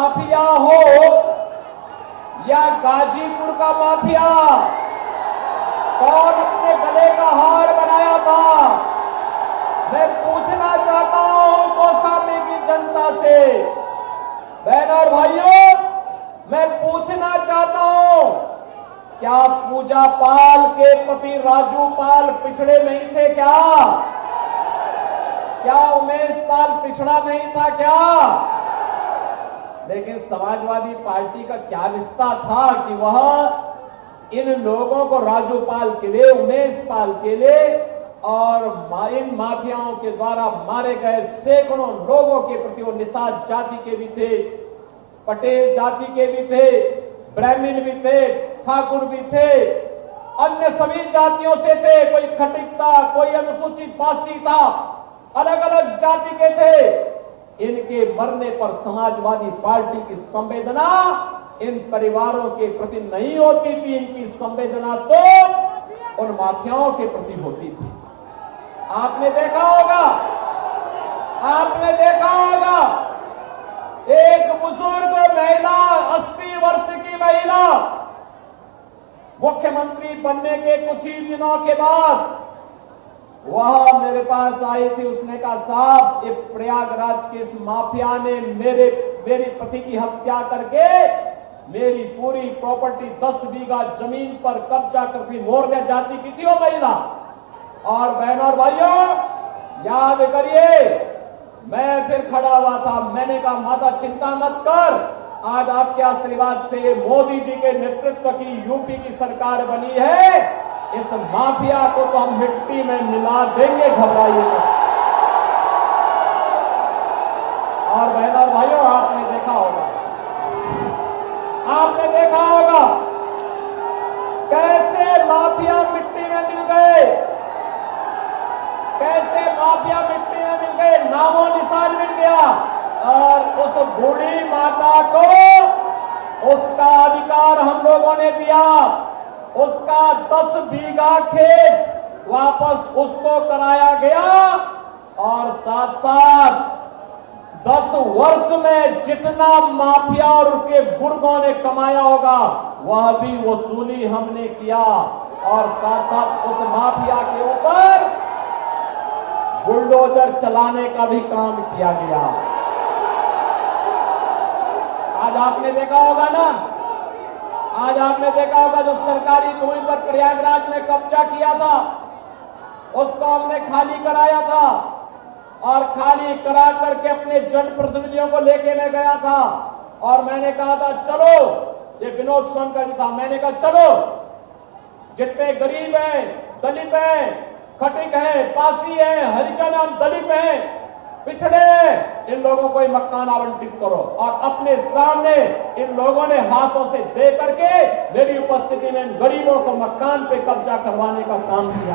Mafia हो या गाजीपुर का माफिया, कौन अपने गले का हार बनाया था? मैं पूछना चाहता हूं कौशाम्बी की जनता से, बहनों और भाइयों, मैं पूछना चाहता हूं, क्या पूजा पाल के पति राजू पाल पिछड़े नहीं थे क्या? क्या उमेश पाल पिछड़ा नहीं था क्या? लेकिन समाजवादी पार्टी का क्या रिश्ता था कि वह इन लोगों को, राजू पाल के लिए, उमेश पाल के लिए और इन माफियाओं के द्वारा मारे गए सैकड़ों लोगों के प्रति वो निषाद जाति के भी थे, पटेल जाति के भी थे, ब्राह्मण भी थे, ठाकुर भी थे, अन्य सभी जातियों से थे, कोई खटिक था, कोई अनुसूचित पासी था, अलग अलग जाति के थे। इनके मरने पर समाजवादी पार्टी की संवेदना इन परिवारों के प्रति नहीं होती थी, इनकी संवेदना तो उन माफियाओं के प्रति होती थी। आपने देखा होगा, आपने देखा होगा, एक बुजुर्ग महिला, 80 वर्ष की महिला, मुख्यमंत्री बनने के कुछ ही दिनों के बाद वह मेरे पास आई थी। उसने कहा, साहब, ये प्रयागराज के इस माफिया ने मेरी पति की हत्या करके मेरी पूरी प्रॉपर्टी 10 बीघा जमीन पर कब्जा करके मौर्य जाति की थी वो महिला। और बहनों और भाइयों, याद करिए, मैं फिर खड़ा हुआ था, मैंने कहा, माता चिंता मत कर, आज आपके आशीर्वाद से मोदी जी के नेतृत्व की यूपी की सरकार बनी है, इस माफिया को तो हम मिट्टी में मिला देंगे, घबराइए मत। और बहनों और भाइयों, आपने देखा होगा, आपने देखा होगा कैसे माफिया मिट्टी में मिल गए, कैसे माफिया मिट्टी में मिल गए, नामो निशान मिल गया। और उस बूढ़ी माता को उसका अधिकार हम लोगों ने दिया, उसका 10 बीघा खेत वापस उसको कराया गया और साथ साथ 10 वर्ष में जितना माफिया और उनके गुर्गों ने कमाया होगा वह भी वसूली हमने किया और साथ साथ उस माफिया के ऊपर बुलडोजर चलाने का भी काम किया गया। आज आपने देखा होगा ना, आज आपने देखा होगा जो सरकारी भूमि पर प्रयागराज में कब्जा किया था उसको हमने खाली कराया था और खाली करा करके अपने जनप्रतिनिधियों को लेके मैं गया था और मैंने कहा था, चलो, ये विनोद सोनकर जी था, मैंने कहा, चलो, जितने गरीब हैं, दलित हैं, खटिक है, पासी है, हरिजन, हम दलित हैं, पिछड़े, इन लोगों को मकान आवंटित करो। और अपने सामने इन लोगों ने हाथों से दे करके मेरी उपस्थिति में गरीबों को मकान पे कब्जा करवाने का काम किया।